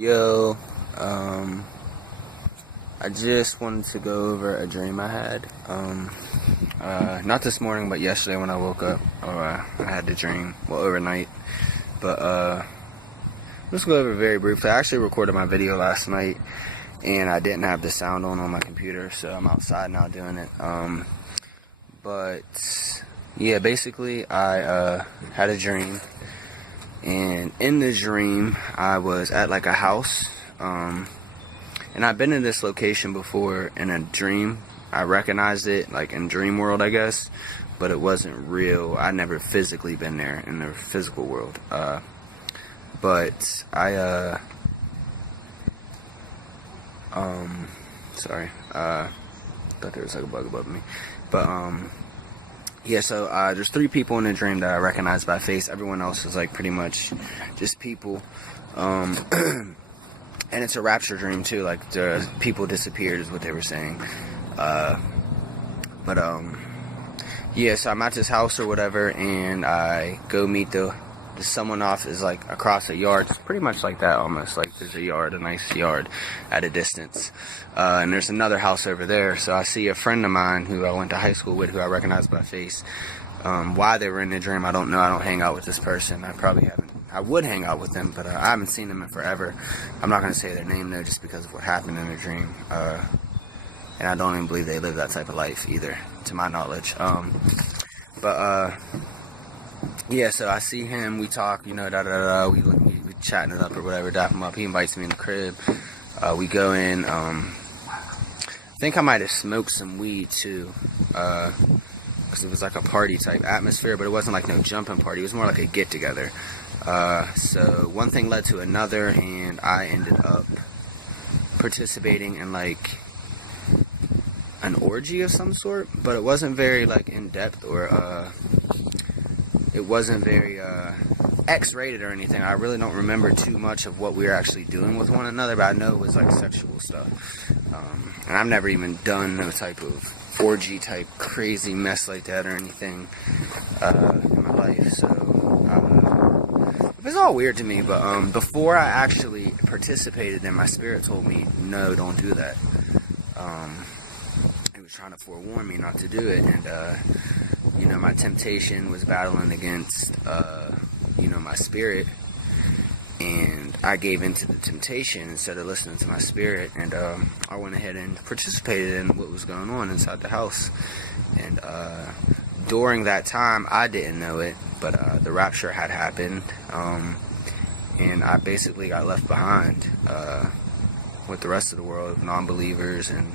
Yo, I just wanted to go over a dream I had. Not this morning, but yesterday when I woke up, I had the dream, well, overnight. But, let's go over it very briefly. I actually recorded my video last night, and I didn't have the sound on my computer, so I'm outside now doing it. But, yeah, basically, I, had a dream. And in the dream, I was at like a house, and I've been in this location before in a dream. I recognized it like in dream world, I guess, but it wasn't real. I never physically been there in the physical world. But I, sorry, thought there was like a bug above me, but, yeah, so there's 3 people in the dream that I recognize by face. Everyone else is like pretty much just people. And it's a rapture dream too. Like the people disappeared is what they were saying. Yeah, so I'm at this house or whatever, and I go meet someone off is like across a yard. It's pretty much like that almost. Like there's a yard, a nice yard at a distance. And there's another house over there. So I see a friend of mine who I went to high school with, who I recognize by face. Why they were in the dream, I don't know. I don't hang out with this person. I probably haven't. I would hang out with them, but I haven't seen them in forever. I'm not going to say their name though, just because of what happened in the dream. And I don't even believe they live that type of life either, to my knowledge. Yeah, so I see him, we talk, you know, we chatting it up or whatever, dap him up. He invites me in the crib. We go in. I think I might have smoked some weed too, because it was like a party type atmosphere, but it wasn't like no jumping party. It was more like a get together. So one thing led to another, and I ended up participating in like an orgy of some sort, but it wasn't very like in depth or it wasn't very X-rated or anything. I really don't remember too much of what we were actually doing with one another, but I know it was like sexual stuff. And I've never even done no type of orgy type crazy mess like that or anything in my life. So it was all weird to me, but before I actually participated, then my spirit told me, no, don't do that. It was trying to forewarn me not to do it, and you know, my temptation was battling against, you know, my spirit, and I gave into the temptation instead of listening to my spirit, and I went ahead and participated in what was going on inside the house. And during that time, I didn't know it, but the rapture had happened, and I basically got left behind with the rest of the world, non-believers and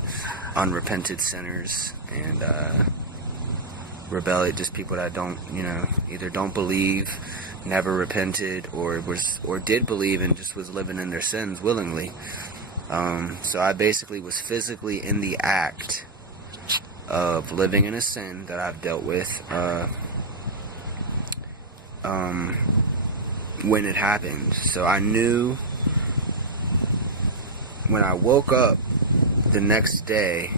unrepented sinners, and rebellious, just people that don't, you know, either don't believe, never repented, or did believe and just was living in their sins willingly. So I basically was physically in the act of living in a sin that I've dealt with when it happened. So I knew when I woke up the next day,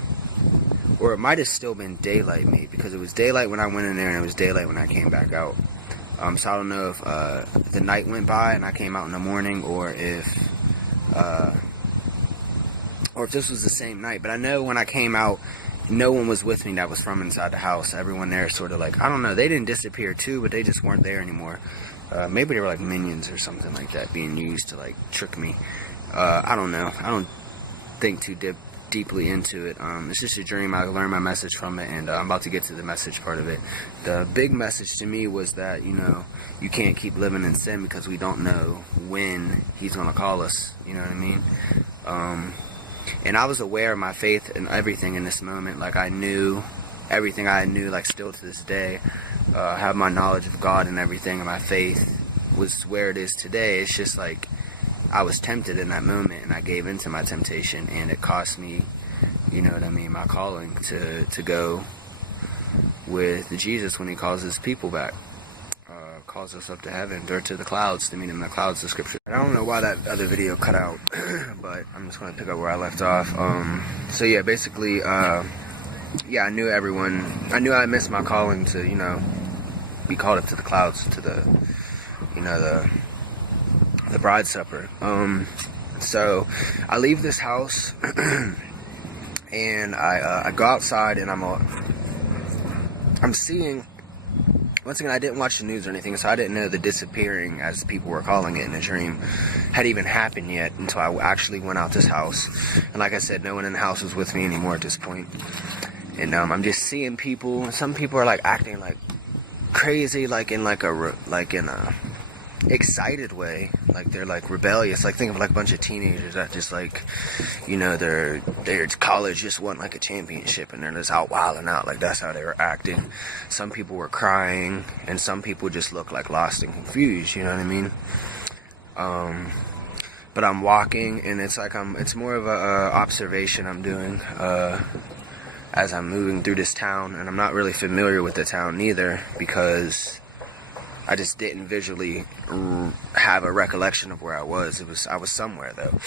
or it might have still been daylight, maybe, because it was daylight when I went in there and it was daylight when I came back out. So I don't know if the night went by and I came out in the morning, or if this was the same night. But I know when I came out, no one was with me that was from inside the house. Everyone there sort of like, I don't know, they didn't disappear too, but they just weren't there anymore. Maybe they were like minions or something like that, being used to like trick me. I don't know. I don't think too deeply into it. It's just a dream. I learned my message from it, and I'm about to get to the message part of it. The big message to me was that, you know, you can't keep living in sin because we don't know when he's going to call us, you know what I mean? And I was aware of my faith and everything in this moment. Like, I knew everything I knew, like, still to this day. I have my knowledge of God and everything, and my faith was where it is today. It's just like I was tempted in that moment, and I gave into my temptation, and it cost me, you know what I mean, my calling to go with Jesus when he calls his people back, calls us up to heaven, or to the clouds, to meet him in the clouds, the scripture. I don't know why that other video cut out, but I'm just going to pick up where I left off. So yeah, basically, yeah, I knew everyone, I knew I missed my calling to, you know, be called up to the clouds, to the, you know, the bride supper. So I leave this house and I go outside, and I'm seeing, once again, I didn't watch the news or anything, so I didn't know the disappearing, as people were calling it in the dream, had even happened yet until I actually went out this house. And like I said, no one in the house was with me anymore at this point. And I'm just seeing people. Some people are like acting like crazy, like in a excited way, like they're like rebellious. Like, think of like a bunch of teenagers that just like, you know, their college just won like a championship and they're just out wilding out. Like, that's how they were acting. Some people were crying, and some people just looked like lost and confused, you know what I mean? But I'm walking, and it's like it's more of a observation I'm doing as I'm moving through this town, and I'm not really familiar with the town neither, because I just didn't visually have a recollection of where I was. I was somewhere though.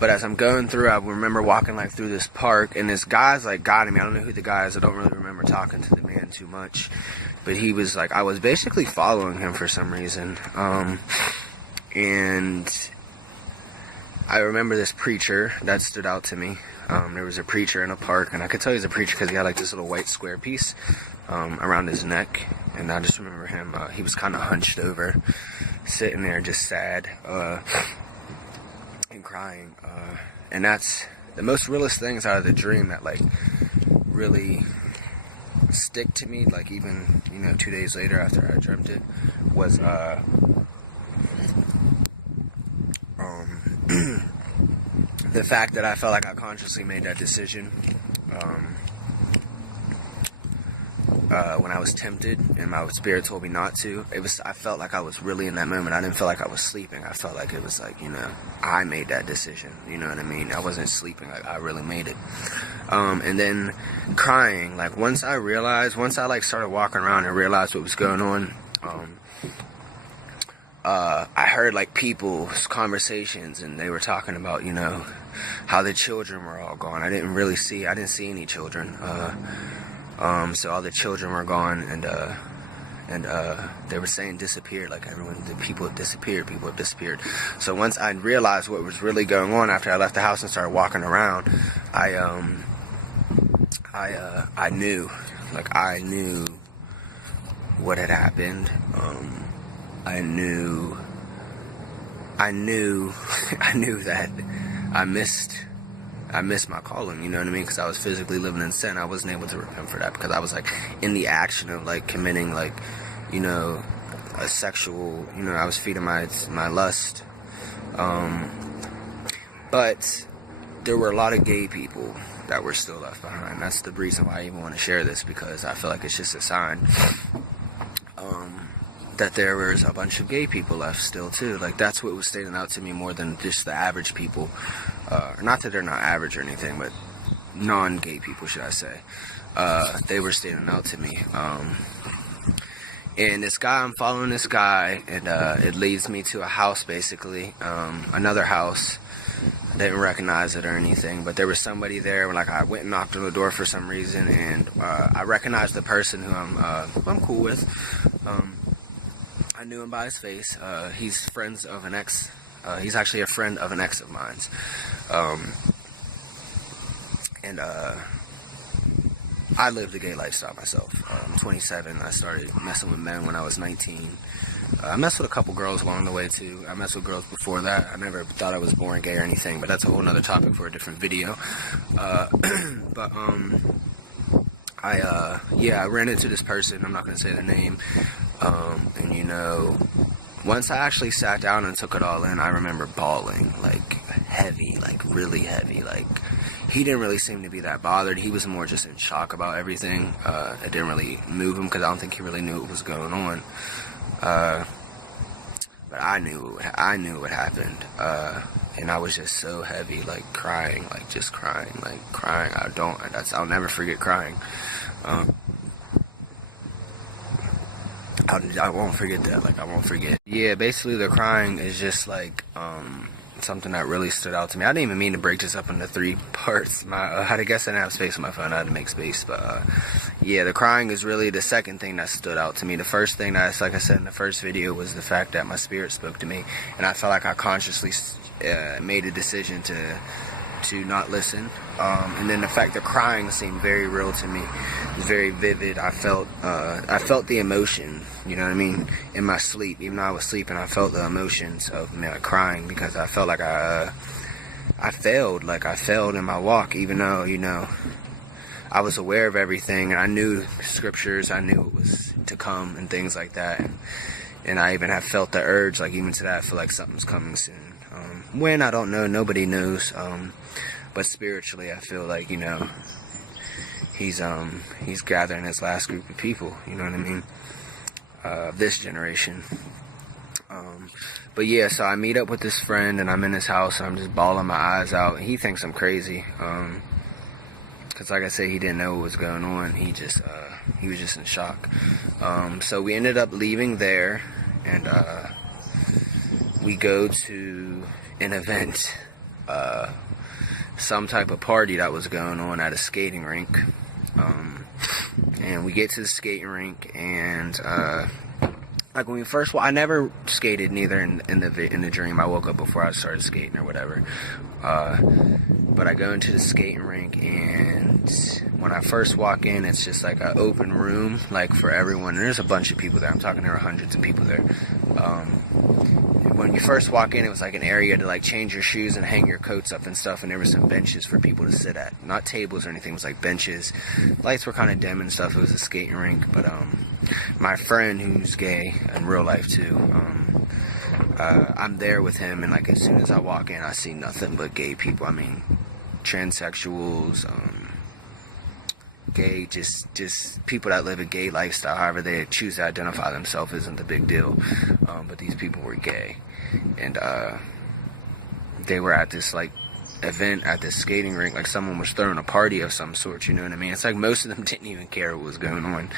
But as I'm going through, I remember walking like through this park, and this guy's like guiding me. I don't know who the guy is. I don't really remember talking to the man too much, but he was like, I was basically following him for some reason. And I remember this preacher that stood out to me. There was a preacher in a park, and I could tell he was a preacher because he had like this little white square piece around his neck, and I just remember him. He was kind of hunched over, sitting there just sad and crying. And that's the most realest things out of the dream that like really stick to me. Like, even, you know, 2 days later after I dreamt it, was the fact that I felt like I consciously made that decision when I was tempted and my spirit told me not to. I felt like I was really in that moment. I didn't feel like I was sleeping. I felt like it was like, you know, I made that decision, you know what I mean? I wasn't sleeping, like I really made it. And then crying, like once I like started walking around and realized what was going on, I heard like people's conversations, and they were talking about, you know, how the children were all gone. I didn't see any children. So all the children were gone, and they were saying disappeared, like people have disappeared. So once I realized what was really going on after I left the house and started walking around, I knew what had happened. I knew that I missed my calling, you know what I mean? Because I was physically living in sin. I wasn't able to repent for that because I was like in the action of like committing, like, you know, a sexual, you know, I was feeding my lust. But there were a lot of gay people that were still left behind. That's the reason why I even want to share this, because I feel like it's just a sign that there was a bunch of gay people left still too. Like, that's what was standing out to me more than just the average people. Not that they're not average or anything, but non-gay people, should I say. They were standing out to me. And this guy, I'm following this guy, and it leads me to a house, basically. Another house. I didn't recognize it or anything, but there was somebody there. Like, I went and knocked on the door for some reason, and I recognized the person who I'm cool with. I knew him by his face. He's friends of an ex. He's actually a friend of an ex of mine's. And I lived a gay lifestyle myself. I'm 27. I started messing with men when I was 19. I messed with a couple girls along the way too. I messed with girls before that. I never thought I was born gay or anything, but that's a whole nother topic for a different video. But I ran into this person. I'm not going to say their name. And you know, once I actually sat down and took it all in, I remember bawling, like heavy, like really heavy. Like, he didn't really seem to be that bothered. He was more just in shock about everything. It didn't really move him because I don't think he really knew what was going on. But I knew what happened. And I was just so heavy, like crying, like just crying, like crying. I'll never forget crying. I won't forget that. Like, I won't forget. Yeah, basically the crying is just like, something that really stood out to me. I didn't even mean to break this up into 3 parts. I guess I didn't have space on my phone. I had to make space. But yeah, the crying is really the second thing that stood out to me. The first thing that's, like I said in the first video, was the fact that my spirit spoke to me, and I felt like I consciously made a decision to not listen. And then the fact that crying seemed very real to me. It was very vivid. I felt the emotion, you know what I mean, in my sleep. Even though I was sleeping, I felt the emotions of me crying, because I felt like I failed. Like I failed in my walk, even though, you know, I was aware of everything, and I knew scriptures, I knew it was to come and things like that. And I even have felt the urge, like even to that, I feel like something's coming soon. When, I don't know, nobody knows. But spiritually, I feel like, you know, he's gathering his last group of people, you know what I mean, this generation. But yeah, so I meet up with this friend, and I'm in his house, and I'm just bawling my eyes out. He thinks I'm crazy, because like I said, he didn't know what was going on. He was just in shock. So we ended up leaving there, and we go to an event, some type of party that was going on at a skating rink. And we get to the skating rink, and like when we first, I never skated neither in the dream. I woke up before I started skating or whatever. But I go into the skating rink, and when I first walk in, it's just like an open room, like for everyone. And there's a bunch of people there. I'm talking, there are hundreds of people there. When you first walk in, it was like an area to like change your shoes and hang your coats up and stuff, and there were some benches for people to sit at. Not tables or anything, it was like benches. Lights were kind of dim and stuff. It was a skating rink. But my friend, who's gay in real life too, I'm there with him, and like as soon as I walk in, I see nothing but gay people. I mean, transsexuals, gay, just people that live a gay lifestyle. However they choose to identify themselves isn't the big deal. But these people were gay, and they were at this like event at this skating rink, like someone was throwing a party of some sort, you know what I mean? It's like most of them didn't even care what was going on.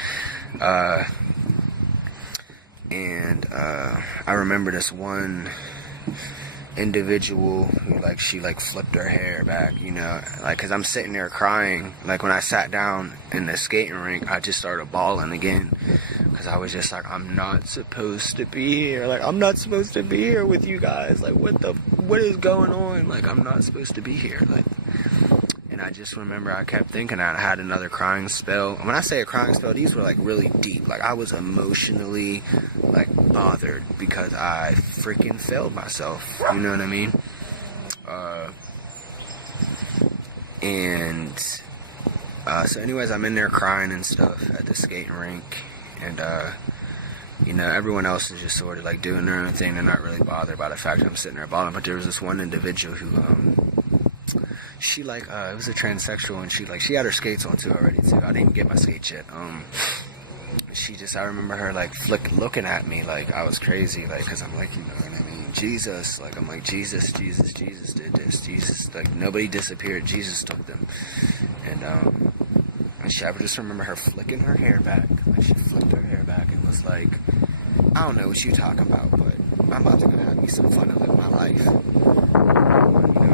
And I remember this one individual who, like, she like flipped her hair back, you know, like, cause I'm sitting there crying. Like when I sat down in the skating rink, I just started bawling again, cause I was just like, I'm not supposed to be here. Like, I'm not supposed to be here with you guys. Like, what is going on? Like, I'm not supposed to be here. Like, and I just remember I kept thinking I had another crying spell. And when I say a crying spell, these were like really deep. Like, I was emotionally like bothered because I freaking failed myself. You know what I mean? So anyways, I'm in there crying and stuff at the skating rink, and you know, everyone else is just sort of like doing their own thing. They're not really bothered by the fact that I'm sitting there bawling. But there was this one individual who she like it was a transsexual, and she had her skates on too already too. I didn't even get my skates yet. I remember her like looking at me like I was crazy, like, cause I'm like, you know what I mean, Jesus, like, I'm like, Jesus did this, Jesus, like, nobody disappeared, Jesus took them. And I just remember her flicking her hair back, like she flicked her hair back and was like, I don't know what you talking about, but I'm about to go have me some fun and live my life. You know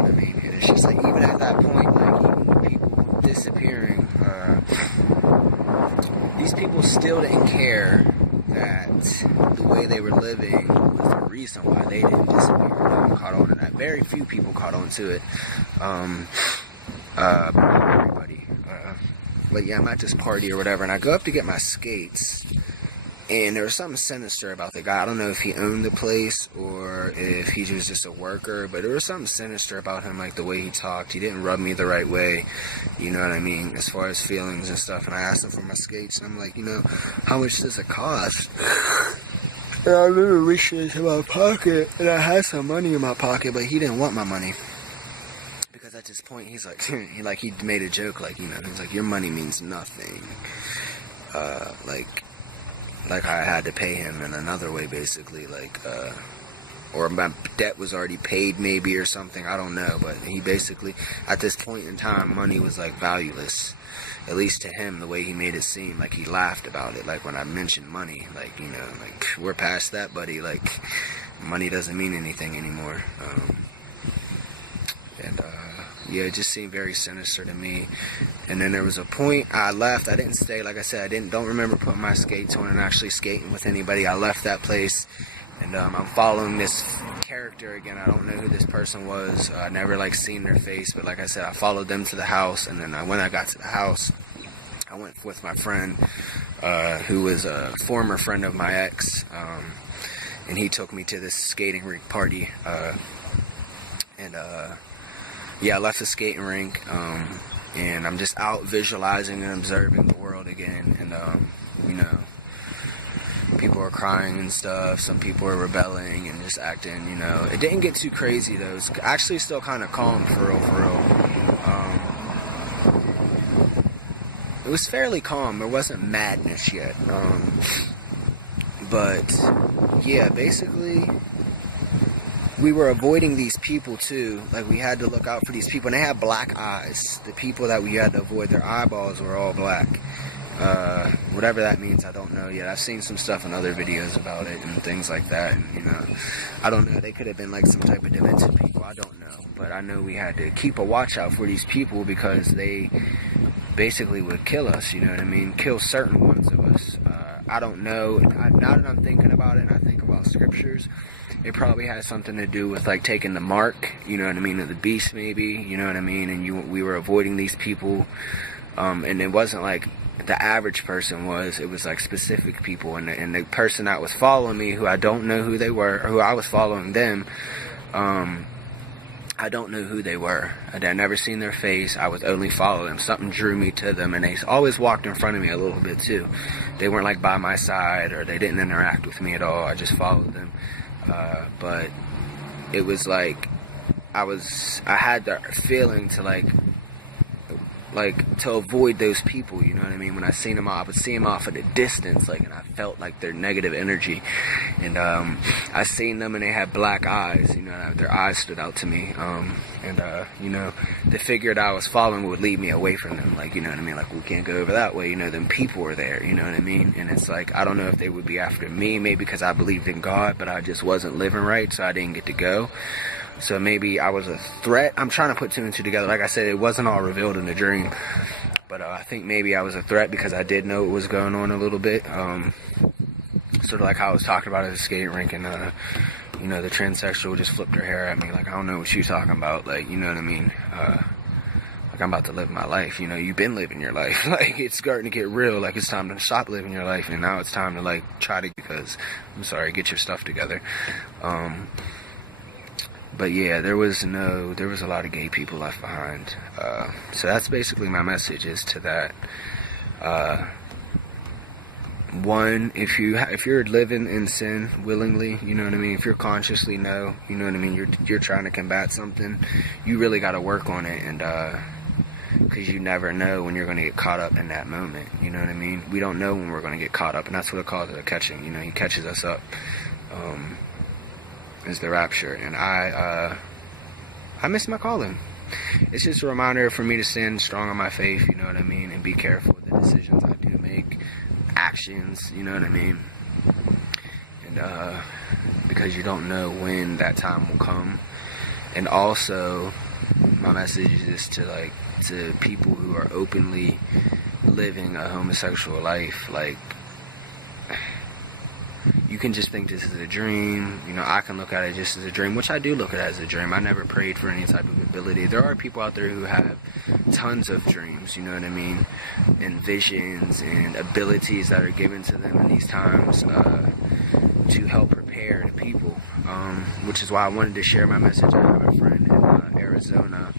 what I mean? And it's just like, even at that point, like, even people disappearing, these people still didn't care that the way they were living was the reason why they didn't disappear. They caught on to that. Very few people caught on to it. But not everybody. But yeah, I'm at this party or whatever, and I go up to get my skates, and there was something sinister about the guy. I don't know if he owned the place or if he was just a worker, but there was something sinister about him, like the way he talked. He didn't rub me the right way, you know what I mean, as far as feelings and stuff. And I asked him for my skates, and I'm like, you know, how much does it cost? And I remember reaching into my pocket, and I had some money in my pocket, but he didn't want my money. Because at this point, he's like, he made a joke, like, you know, he's like, your money means nothing. Like I had to pay him in another way, basically, like, or my debt was already paid, maybe, or something, I don't know, but he basically, at this point in time, money was, like, valueless, at least to him, the way he made it seem, like, he laughed about it, like, when I mentioned money, like, you know, like, we're past that, buddy, like, money doesn't mean anything anymore. And yeah, it just seemed very sinister to me. And then there was a point I left. I didn't stay. Like I said, don't remember putting my skates on and actually skating with anybody. I left that place, and I'm following this character again. I don't know who this person was. I never like seen their face, but like I said, I followed them to the house. And then when I got to the house, I went with my friend, who was a former friend of my ex, and he took me to this skating rink party. Yeah, I left the skating rink, and I'm just out visualizing and observing the world again, and, you know, people are crying and stuff, some people are rebelling and just acting, you know. It didn't get too crazy, though. It's actually still kind of calm, for real. It was fairly calm. There wasn't madness yet, but, yeah, basically, we were avoiding these people too. Like, we had to look out for these people, and they had black eyes. The people that we had to avoid, their eyeballs were all black. Whatever that means, I don't know yet. I've seen some stuff in other videos about it and things like that, and, you know, I don't know. They could have been like some type of demented people. I don't know, but I know we had to keep a watch out for these people because they basically would kill us, you know what I mean? Kill certain ones of us. I don't know. Now that I'm thinking about it, and I think about scriptures, it probably has something to do with like taking the mark, you know what I mean, of the beast, maybe, you know what I mean, and we were avoiding these people, and it wasn't like the average person was, it was like specific people, and the person that was following me, who I don't know who they were, or who I was following them, I don't know who they were. I'd never seen their face. I was only following them. Something drew me to them, and they always walked in front of me a little bit too. They weren't like by my side, or they didn't interact with me at all. I just followed them. But it was like I had the feeling to like to avoid those people, you know what I mean? When I seen them, I would see them off at a distance, like, and I felt like their negative energy. And I seen them, and they had black eyes, you know, their eyes stood out to me. You know, the figure that I was following would lead me away from them, like, you know what I mean? Like, we can't go over that way, you know, them people were there, you know what I mean? And it's like, I don't know if they would be after me, maybe because I believed in God, but I just wasn't living right, so I didn't get to go. So maybe I was a threat. I'm trying to put two and two together. Like I said, it wasn't all revealed in the dream. But I think maybe I was a threat because I did know what was going on a little bit. Sort of like how I was talking about at the skating rink, and, you know, the transsexual just flipped her hair at me. Like, I don't know what she's talking about. Like, you know what I mean? Like, I'm about to live my life. You know, you've been living your life. Like, it's starting to get real. Like, it's time to stop living your life. And now it's time to, like, try to, get your stuff together. But yeah, there was a lot of gay people left behind. So that's basically my message, is to that. One, if you're living in sin willingly, you know what I mean, if you're consciously know, you know what I mean, you're trying to combat something, you really got to work on it, and because you never know when you're going to get caught up in that moment, you know what I mean? We don't know when we're going to get caught up, and that's what it calls it, a catching, you know, he catches us up. Is the rapture, and I miss my calling. It's just a reminder for me to stand strong on my faith, you know what I mean, and be careful with the decisions I do make, actions, you know what I mean, and because you don't know when that time will come. And also, my message is to people who are openly living a homosexual life, like, you can just think this is a dream, you know, I can look at it just as a dream, which I do look at it as a dream. I never prayed for any type of ability. There are people out there who have tons of dreams, you know what I mean, and visions and abilities that are given to them in these times to help prepare the people, which is why I wanted to share my message. I have a friend in Arizona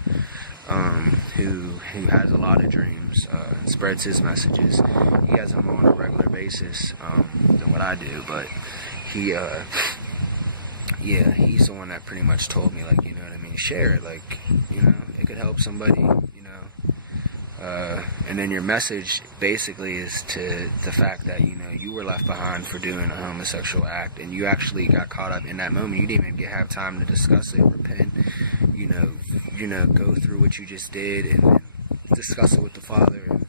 who has a lot of dreams, spreads his messages. He has them on a regular basis than what I do, but he, yeah, he's the one that pretty much told me, like, you know what I mean, share it, like, you know, it could help somebody, you know, and then your message basically is to the fact that, you know, you were left behind for doing a homosexual act, and you actually got caught up in that moment. You didn't even have time to discuss it, repent, you know, go through what you just did and discuss it with the Father and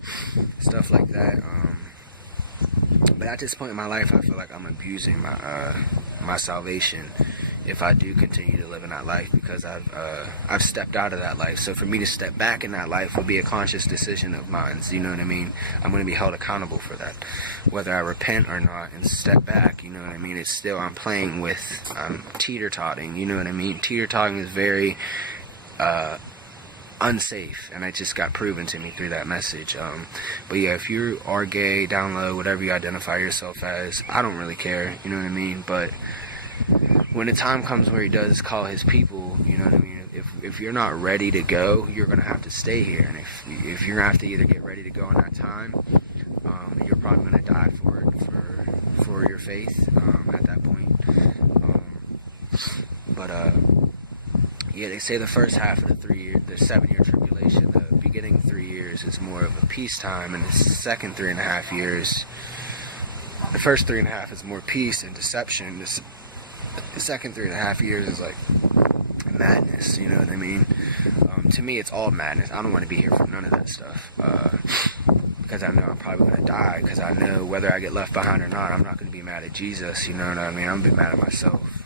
stuff like that. But at this point in my life, I feel like I'm abusing my salvation if I do continue to live in that life, because I've stepped out of that life. So for me to step back in that life would be a conscious decision of mine. You know what I mean? I'm going to be held accountable for that, whether I repent or not and step back. You know what I mean? It's still, I'm playing with, teeter-totting. You know what I mean? Teeter-totting is very unsafe, and it just got proven to me through that message. But yeah, if you are gay, down low, whatever you identify yourself as, I don't really care. You know what I mean? But when the time comes where he does call his people, you know what I mean, if you're not ready to go, you're going to have to stay here. And if you're going to have to either get ready to go in that time, you're probably going to die for your faith at that point. Yeah, they say the first half of the 7-year tribulation, the beginning 3 years is more of a peacetime, and the second 3.5 years, the first 3.5 is more peace and deception. The second 3.5 years is like madness, you know what I mean? To me, it's all madness. I don't want to be here for none of that stuff, because I know I'm probably going to die, because I know whether I get left behind or not, I'm not going to be mad at Jesus, you know what I mean? I'm going to be mad at myself.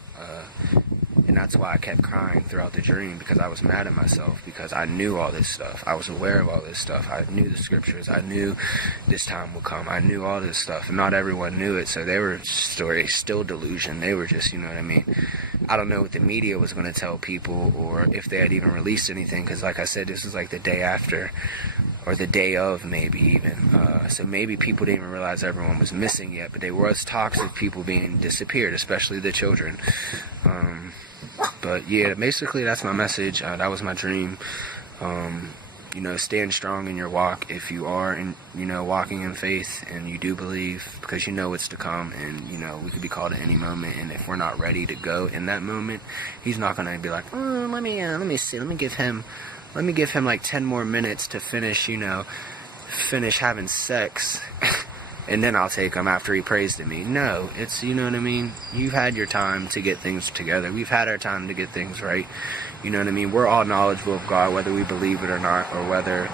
And that's why I kept crying throughout the dream, because I was mad at myself, because I knew all this stuff. I was aware of all this stuff. I knew the scriptures. I knew this time would come. I knew all this stuff, and not everyone knew it, so they were still delusion. They were just, you know what I mean? I don't know what the media was going to tell people, or if they had even released anything, because like I said, this was like the day after, or the day of, maybe even. So maybe people didn't even realize everyone was missing yet, but there was talks of people being disappeared, especially the children. But yeah, basically that's my message. That was my dream. You know, stand strong in your walk if you are, walking in faith and you do believe, because you know what's to come, and you know we could be called at any moment. And if we're not ready to go in that moment, he's not gonna be like, oh, let me see, let me give him like 10 more minutes to finish having sex. And then I'll take him after he prays to me. No, it's, you know what I mean? You've had your time to get things together. We've had our time to get things right. You know what I mean? We're all knowledgeable of God, whether we believe it or not, or whether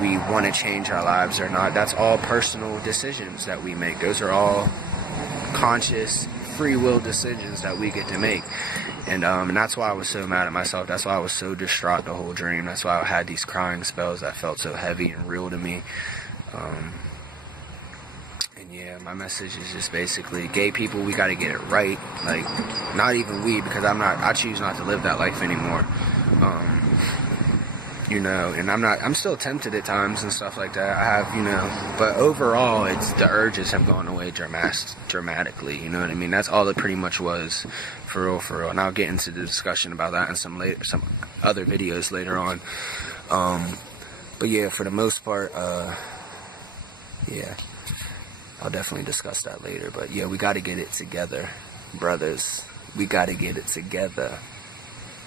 we want to change our lives or not. That's all personal decisions that we make. Those are all conscious, free will decisions that we get to make. And that's why I was so mad at myself. That's why I was so distraught the whole dream. That's why I had these crying spells that felt so heavy and real to me. Yeah, my message is just basically, gay people, we got to get it right. Like, not even we, because I choose not to live that life anymore. And I'm still tempted at times and stuff like that. I have, but overall, the urges have gone away dramatically, you know what I mean? That's all it pretty much was, for real. And I'll get into the discussion about that in some other videos later on. But yeah, for the most part, yeah. I'll definitely discuss that later, but yeah, we got to get it together, brothers. We got to get it together.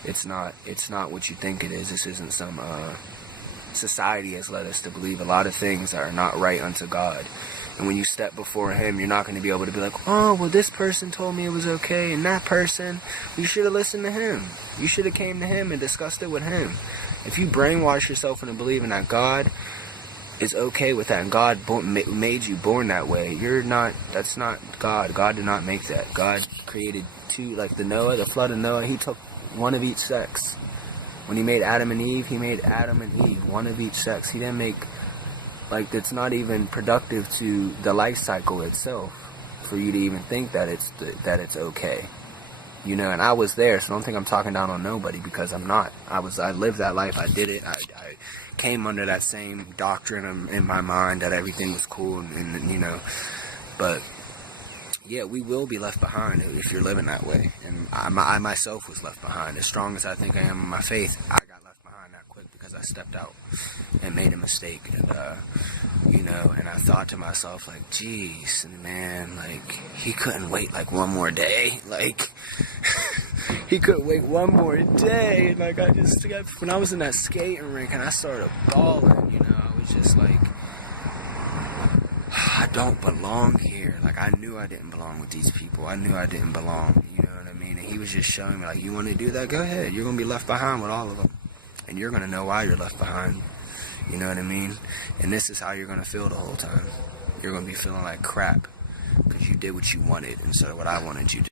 It's not what you think it is. This isn't some society has led us to believe a lot of things that are not right unto God. And when you step before Him, you're not going to be able to be like, oh, well, this person told me it was okay, and that person, you should have listened to him. You should have came to Him and discussed it with Him. If you brainwash yourself into believing that God is okay with that, and God made you born that way, that's not God. God did not make that. God created two, like the flood of Noah, He took one of each sex. When He made Adam and Eve, He made Adam and Eve, one of each sex. He didn't make, it's not even productive to the life cycle itself for you to even think that it's okay. And I was there, so don't think I'm talking down on nobody, because I'm not. I lived that life, I did it, I came under that same doctrine in my mind that everything was cool, and but yeah, we will be left behind if you're living that way. And I myself was left behind. As strong as I think I am in my faith, I got left behind that quick because I stepped out and made a mistake. And and I thought to myself, like, geez, man, he couldn't wait one more day, he couldn't wait one more day. And when I was in that skating rink and I started bawling, I was just like, I don't belong here. I knew I didn't belong with these people. I knew I didn't belong, you know what I mean? And He was just showing me, you want to do that? Go ahead. You're going to be left behind with all of them. And you're going to know why you're left behind. You know what I mean? And this is how you're going to feel the whole time. You're going to be feeling like crap because you did what you wanted instead of what I wanted you to.